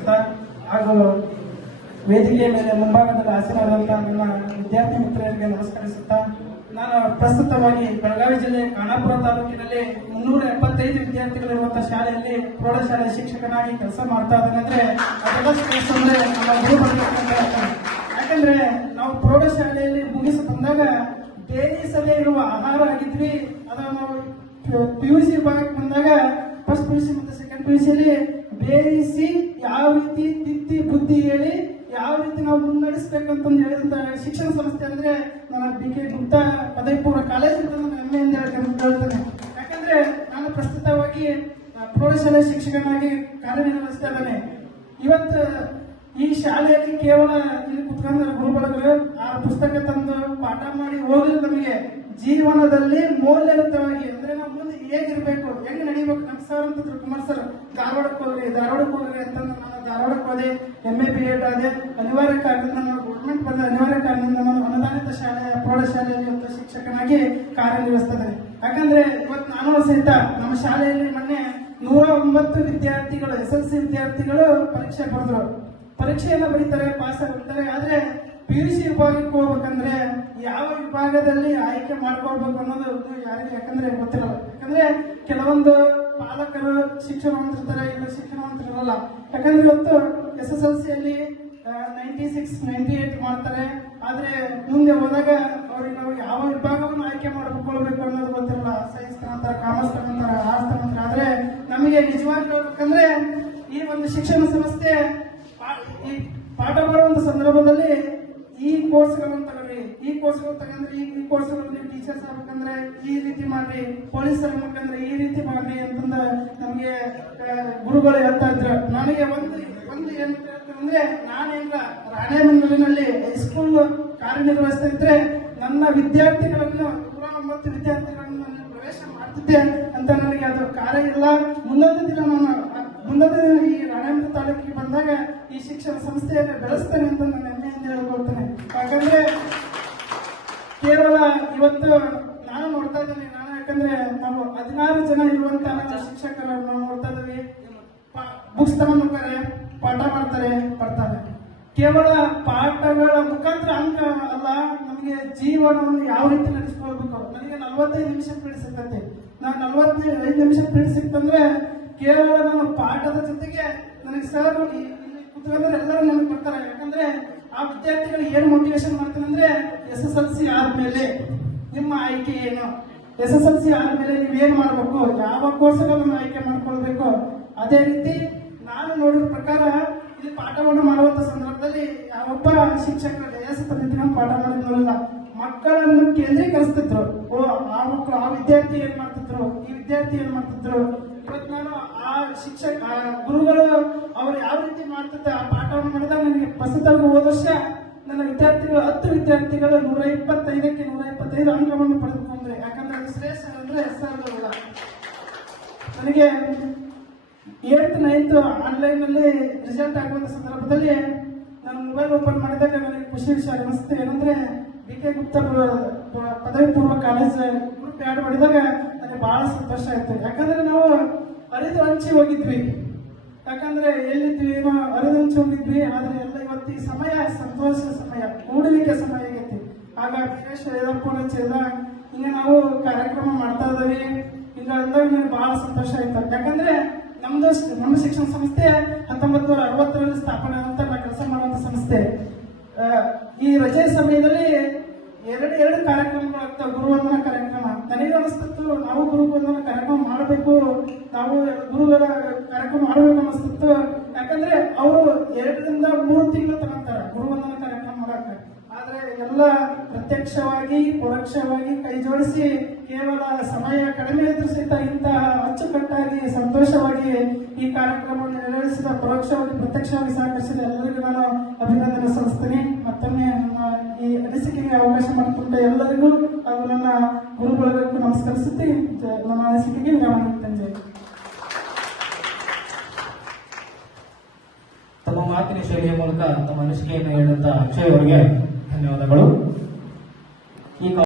ನಮಸ್ಕರಿಸುತ್ತಾ ಹಾಗೂ ವೇದಿಕೆಯ ಮೇಲೆ ಮುಂಭಾಗದಲ್ಲಿ ಆಸೀನರಾದಂತಹ ನನ್ನ ವಿದ್ಯಾರ್ಥಿ ಮಿತ್ರರಿಗೆ ನಮಸ್ಕರಿಸುತ್ತಾ ನಾನು ಪ್ರಸ್ತುತವಾಗಿ ಬೆಳಗಾವಿ ಜಿಲ್ಲೆ ಖಾನಾಪುರ ತಾಲೂಕಿನಲ್ಲಿ 375 ವಿದ್ಯಾರ್ಥಿಗಳಿರುವಂತಹ ಶಾಲೆಯಲ್ಲಿ ಪ್ರೌಢಶಾಲೆ ಶಿಕ್ಷಕನಾಗಿ ಕೆಲಸ ಮಾಡ್ತಾ ಇದ್ದೇನೆ. ಅಂದ್ರೆ ನಮ್ಮ ಗುರು ಯಾಕಂದ್ರೆ ನಾವು ಪ್ರೌಢಶಾಲೆಯಲ್ಲಿ ಮುಗಿಸಿ ಬಂದಾಗ ಬೇಯಿಸದೇ ಇರುವ ಆಹಾರ ಆಗಿದ್ವಿ. ಅದನ್ನು ನಾವು PUC ಭಾಗಕ್ಕೆ ಬಂದಾಗ ಫಸ್ಟ್ PUC ಮತ್ತು ಸೆಕೆಂಡ್ PUCಯಲ್ಲಿ ಬೇಯಿಸಿ ಯಾವ ರೀತಿ ತಿತ್ತಿ ಬುದ್ಧಿ ಹೇಳಿ ಯಾವ ರೀತಿ ನಾವು ಮುನ್ನಡೆಸಬೇಕಂತಂದು ಹೇಳಿದಂತ ಶಿಕ್ಷಣ ಸಂಸ್ಥೆ ಅಂದ್ರೆ ನನ್ನ BK ಗುಪ್ತಾ ಪದವಿ ಪೂರ್ವ ಕಾಲೇಜ್ ಅಂತ ನಾನು ಹೆಮ್ಮೆಯಿಂದ ಹೇಳ್ತೇನೆ. ಯಾಕಂದ್ರೆ ನಾನು ಪ್ರಸ್ತುತವಾಗಿ ಪ್ರೌಢಶಾಲೆ ಶಿಕ್ಷಕನಾಗಿ ಕಾರ್ಯನಿರ್ವಹಿಸ್ತಾ ಇದ್ದೇನೆ. ಇವತ್ತು ಈ ಶಾಲೆಯಲ್ಲಿ ಕೇವಲ ಇಲ್ಲಿ ಕುತ್ಕೊಂಡ ಗುರುಗಳು ಆ ಪುಸ್ತಕ ತಂದು ಪಾಠ ಮಾಡಿ ಹೋಗಲು ನಮಗೆ ಜೀವನದಲ್ಲಿ ಮೌಲ್ಯಯುತವಾಗಿ ಅಂದ್ರೆ ನಾವು ಮುಂದೆ ಹೇಗಿರ್ಬೇಕು, ಹೆಂಗ್ ನಡಿಬೇಕು. ನಮ್ಮ ಸರ್ ಅಂತಿದ್ರು, ಕುಮಾರ್ ಸರ್, ಧಾರವಾಡಕ್ಕೆ ಹೋಗ್ರಿ ಅಂತಂದ್ರೆ ನಾನು ಧಾರವಾಡಕ್ಕೆ ಹೋದೆ. MA BEd ಆದೆ. ಅನಿವಾರ್ಯ ಕಾರಣದಿಂದ ನಾನು ಗೌರ್ಮೆಂಟ್ ಬಂದ ಅನಿವಾರ್ಯ ಕಾರಣದಿಂದ ನಾನು ಅನುದಾನಿತ ಶಾಲೆಯ ಪ್ರೌಢಶಾಲೆಯಲ್ಲಿ ಒಬ್ಬ ಶಿಕ್ಷಕನಾಗಿ ಕಾರ್ಯನಿರ್ವಹಿಸ್ತೇನೆ. ಯಾಕಂದ್ರೆ ಇವತ್ತು ನಾನು ಸಹಿತ ನಮ್ಮ ಶಾಲೆಯಲ್ಲಿ ಮೊನ್ನೆ 109 ವಿದ್ಯಾರ್ಥಿಗಳು SLC ವಿದ್ಯಾರ್ಥಿಗಳು ಪರೀಕ್ಷೆ ಬರೆದ್ರು. ಪರೀಕ್ಷೆಯನ್ನು ಬರೀತಾರೆ, ಪಾಸ್ ಆಗಿರ್ತಾರೆ. ಆದ್ರೆ PUC ವಿಭಾಗಕ್ಕೆ ಹೋಗ್ಬೇಕಂದ್ರೆ ಯಾವ ವಿಭಾಗದಲ್ಲಿ ಆಯ್ಕೆ ಮಾಡ್ಕೊಳ್ಬೇಕು ಅನ್ನೋದು ಯಾರಿಗೆ ಯಾಕಂದ್ರೆ ಗೊತ್ತಿರಲ್ಲ. ಯಾಕಂದ್ರೆ ಕೆಲವೊಂದು ಪಾಲಕರು ಶಿಕ್ಷಣವಂತರಿರ್ತಾರೆ, ಇಲ್ಲ ಶಿಕ್ಷಣವಂತರಿರಲ್ಲ. ಯಾಕಂದ್ರೆ ಇವತ್ತು SSLCಯಲ್ಲಿ 96, 98 ಮಾಡ್ತಾರೆ. ಆದ್ರೆ ಮುಂದೆ ಹೋದಾಗ ಅವ್ರಿಗೆ ನಾವು ಯಾವ ವಿಭಾಗವನ್ನು ಆಯ್ಕೆ ಮಾಡ್ಕೊಳ್ಬೇಕು ಅನ್ನೋದು ಗೊತ್ತಿರಲ್ಲ. ಸೈನ್ಸ್ ತಗೊಂತಾರೆ, ಕಾಮರ್ಸ್ ತಗೊಂತಾರೆ, ಆರ್ಟ್ಸ್ ತಗೊಂತಾರೆ. ಆದ್ರೆ ನಮಗೆ ನಿಜವಾಗಿ ಹೇಳ್ಬೇಕಂದ್ರೆ ಈ ಒಂದು ಶಿಕ್ಷಣ ಸಂಸ್ಥೆ ಈ ಪಾಠ ಮಾಡುವಂತ ಸಂದರ್ಭದಲ್ಲಿ ಈ ಕೋರ್ಸ್ಗಳನ್ನು ತಗೊಳ್ರಿ, ಈ ಕೋರ್ಸ್ಗಳು ತಗೊಂಡ್ರೆ ಈ ಕೋರ್ಸ್ಗಳಲ್ಲಿ ಟೀಚರ್ಸ್ ಆಗ್ಬೇಕಂದ್ರೆ ಈ ರೀತಿ ಮಾಡ್ರಿ, ಪೊಲೀಸ್ ಆಗ್ಬೇಕಂದ್ರೆ ಈ ರೀತಿ ಮಾಡ್ರಿ ಅಂತಂದ ನಮ್ಗೆ ಗುರುಗಳು ಹೇಳ್ತಾ ಇದ್ರು. ನನಗೆ ಒಂದು ಏನ್ ಅಂದ್ರೆ ನಾನೇನ ರಾಣೆಬೆನ್ನೂರಿನಲ್ಲಿ ಹೈಸ್ಕೂಲ್ ಕಾರ್ಯನಿರ್ವಹಿಸ್ತಾ ಇದ್ರೆ ನನ್ನ ವಿದ್ಯಾರ್ಥಿಗಳನ್ನು 109 ವಿದ್ಯಾರ್ಥಿಗಳನ್ನು ಪ್ರವೇಶ ಮಾಡ್ತಿದ್ದೆ ಅಂತ ನನಗೆ ಅದು ಕಾರ್ಯ ಇಲ್ಲ. ಮುಂದೊಂದು ದಿನ ಈ ರಾಣೆಬೆನ್ನೂರು ತಾಲೂಕಿಗೆ ಬಂದಾಗ ಈ ಶಿಕ್ಷಣ ಸಂಸ್ಥೆಯನ್ನು ಬೆಳೆಸ್ತೇನೆ ಅಂತ ನಾನು ಹೆಮ್ಮೆಯಿಂದ ಹೇಳ್ಕೊಳ್ತೇನೆ. ಯಾಕಂದ್ರೆ ಕೇವಲ ಇವತ್ತು ನಾನು ನೋಡ್ತಾ ಇದ್ದೀನಿ, ಯಾಕಂದ್ರೆ ನಾವು 16 ಜನ ಇರುವಂತಹ ಶಿಕ್ಷಕರು ನಾವು ನೋಡ್ತಾ ಇದ್ದೀವಿ. ಬುಕ್ಸ್ ತಗೊಂಡ್ರೆ ಪಾಠ ಮಾಡ್ತಾರೆ, ಬರ್ತಾರೆ. ಕೇವಲ ಪಾಠಗಳ ಮುಖಾಂತರ ಅಂಕ ಅಲ್ಲ, ನಮಗೆ ಜೀವನವನ್ನು ಯಾವ ರೀತಿ ನಡೆಸ್ಕೊಳ್ಬೇಕು. ನನಗೆ 45 ನಿಮಿಷ ಪೀರಿಯಡ್ ಸಿಗ್ತೈತೆ. ನಾನು 45 ನಿಮಿಷ ಪೀರಿಯಡ್ ಸಿಕ್ತಂದ್ರೆ ಕೇವಲ ನಾನು ಪಾಠದ ಜೊತೆಗೆ ನನಗೆ ಸರ್ ಕುತ್ಕೊಂಡ್ರೆ ಎಲ್ಲರೂ ನನಗೆ ಬರ್ತಾರೆ. ಯಾಕಂದ್ರೆ ಆ ವಿದ್ಯಾರ್ಥಿಗಳಿಗೆ ಏನು ಮೋಟಿವೇಶನ್ ಮಾಡ್ತಾನೆ ಅಂದ್ರೆ SSLC ಆದ್ಮೇಲೆ ನಿಮ್ಮ ಆಯ್ಕೆ ಏನು, SSLC ಆದ್ಮೇಲೆ ನೀವೇನ್ ಮಾಡ್ಬೇಕು, ಯಾವ ಕೋರ್ಸ್ಗಳನ್ನು ಆಯ್ಕೆ ಮಾಡ್ಕೊಳ್ಬೇಕು. ಅದೇ ರೀತಿ ನಾನು ನೋಡಿದ ಪ್ರಕಾರ ಇಲ್ಲಿ ಪಾಠವನ್ನು ಮಾಡುವಂತ ಸಂದರ್ಭದಲ್ಲಿ ಯಾವೊಬ್ಬ ಶಿಕ್ಷಕರು ನಿಂತ್ಕೊಂಡು ಪಾಠ ಮಾಡಿ ನೋಡಿಲ್ಲ. ಮಕ್ಕಳನ್ನು ಕೇಂದ್ರೀಕರಿಸ್ತಿದ್ರು. ಆ ಮಕ್ಕಳು ಆ ವಿದ್ಯಾರ್ಥಿ ಏನ್ ಮಾಡ್ತಿದ್ರು, ಈ ವಿದ್ಯಾರ್ಥಿ ಏನ್ ಮಾಡ್ತಿದ್ರು. ಇವತ್ತು ನಾನು ಆ ಗುರುಗಳು ಅವ್ರು ಯಾವ ರೀತಿ ಮಾಡ್ತಿದ್ದ ಆ ಪಾಠವನ್ನು ಮಾಡಿದಾಗ ನನಗೆ ಪ್ರಸ್ತುತವಾಗಿ ಹೋದ ವರ್ಷ ನನ್ನ ವಿದ್ಯಾರ್ಥಿಗಳು 10 ವಿದ್ಯಾರ್ಥಿಗಳು 125ಕ್ಕೆ 125 ಅಂಕವನ್ನು ಪಡೆದುಕೊಂಡ್ರೆ. ಯಾಕಂದ್ರೆ ಅದು ಶ್ರೇಷ್ಠ ಅಂದ್ರೆ ಹೆಸರಲ್ಲ. ನನಗೆ 8th 9th ಆನ್ಲೈನ್ ನಲ್ಲಿ ರಿಸಲ್ಟ್ ಆಗುವಂತ ಸಂದರ್ಭದಲ್ಲಿ ನಾನು ಮೊಬೈಲ್ ಓಪನ್ ಮಾಡಿದಾಗ ನನಗೆ ಖುಷಿ ವಿಷಯ ಅನಿಸುತ್ತೆ. ಏನಂದ್ರೆ BK ಗುಪ್ತಾ ಪದವಿ ಪೂರ್ವ ಕಾಲೇಜ್ ಗ್ರೂಪ್ ಆ್ಯಡ್ ಮಾಡಿದಾಗ ನನಗೆ ಬಹಳ ಸಂತೋಷ ಆಯ್ತು. ಯಾಕಂದ್ರೆ ನಾವು ಅರಿದು ಹಂಚಿ ಹೋಗಿದ್ವಿ. ಯಾಕಂದ್ರೆ ಎಲ್ಲಿದ್ವಿ ಏನೋ ಅರಿದು ಹಂಚಿ ಹೋಗಿದ್ವಿ. ಆದ್ರೆ ಎಲ್ಲ ಇವತ್ತು ಈ ಸಮಯ ಸಂತೋಷ ಸಮಯ, ಕೂಡಲಿಕ್ಕೆ ಸಮಯ ಆಗೈತಿ. ಹಾಗಾಗಿ ಹಿಂಗ ನಾವು ಕಾರ್ಯಕ್ರಮ ಮಾಡ್ತಾ ಇದ್ದೀವಿ. ಈಗ ಅಂದಾಗ ನನಗೆ ಬಹಳ ಸಂತೋಷ ಆಯ್ತು. ಯಾಕಂದ್ರೆ ನಮ್ಮ ಶಿಕ್ಷಣ ಸಂಸ್ಥೆ 1960ರಲ್ಲಿ ಸ್ಥಾಪನೆ ಆದಂತ ಕೆಲಸ ಮಾಡುವಂತ ಸಂಸ್ಥೆ. ಈ ರಜೆ ಸಮಯದಲ್ಲಿ ಎರಡು ಕಾರ್ಯಕ್ರಮಗಳಾಗ್ತವೆ. ಗುರುವಂದನ ಕಾರ್ಯಕ್ರಮ. ನನಗೆ ಅನಿಸ್ತಿತ್ತು ನಾವು ಗುರುವಂದನ ಕಾರ್ಯಕ್ರಮ ಮಾಡಬೇಕು, ನಾವು ಗುರುಗಳ ಕಾರ್ಯಕ್ರಮ ಮಾಡಬೇಕು ಅನಿಸ್ತಿತ್ತು. ಯಾಕಂದ್ರೆ ಅವರು 2 ರಿಂದ 3 ತಿಂಗಳು ತಗೊಂತಾರೆ ಗುರುವಂದನ ಕಾರ್ಯಕ್ರಮ ಮಾಡಕ್ಕೆ. ಆದ್ರೆ ಎಲ್ಲ ಪ್ರತ್ಯಕ್ಷವಾಗಿ ಪರೋಕ್ಷವಾಗಿ ಕೈ ಜೋಡಿಸಿ ಕೇವಲ ಸಮಯ ಕಡಿಮೆ ಇದ್ರೂ ಸಹಿತ ಇಂತಹ ಅಚ್ಚುಕಟ್ಟಾಗಿ ಸಂತೋಷವಾಗಿ ಈ ಕಾರ್ಯಕ್ರಮವನ್ನು ನೆರವೇರಿಸಿದ, ಪರೋಕ್ಷವಾಗಿ ಪ್ರತ್ಯಕ್ಷವಾಗಿ ಸಹಕರಿಸಿದ ಎಲ್ಲರಿಗೂ ನಾನು ಅಭಿನಂದನೆ ಸಲ್ಲಿಸ್ತೇನೆ. ಮತ್ತೊಮ್ಮೆ ಈ ಅನಿಸಿಕೆಗೆ ಅವಕಾಶ ಮಾಡಿಕೊಟ್ಟ ಎಲ್ಲರಿಗೂ ಹಾಗೂ ನನ್ನ ಗುರುಗಳಿಗೂ ನಮಸ್ಕರಿಸುತ್ತಿ ನನ್ನ ಅನಿಸಿಕೆಗೆ ವಿರಾಮ ನೀಡುತ್ತೇನೆ. ತಮ್ಮ ಮಾತಿನ ಶೈಲಿಯ ಮೂಲಕ ತಮ್ಮ ಅನಿಸಿಕೆಯನ್ನು ಹೇಳಿದಂತ ಅಕ್ಷಯ್ ಅವರಿಗೆ ಧನ್ಯವಾದಗಳು.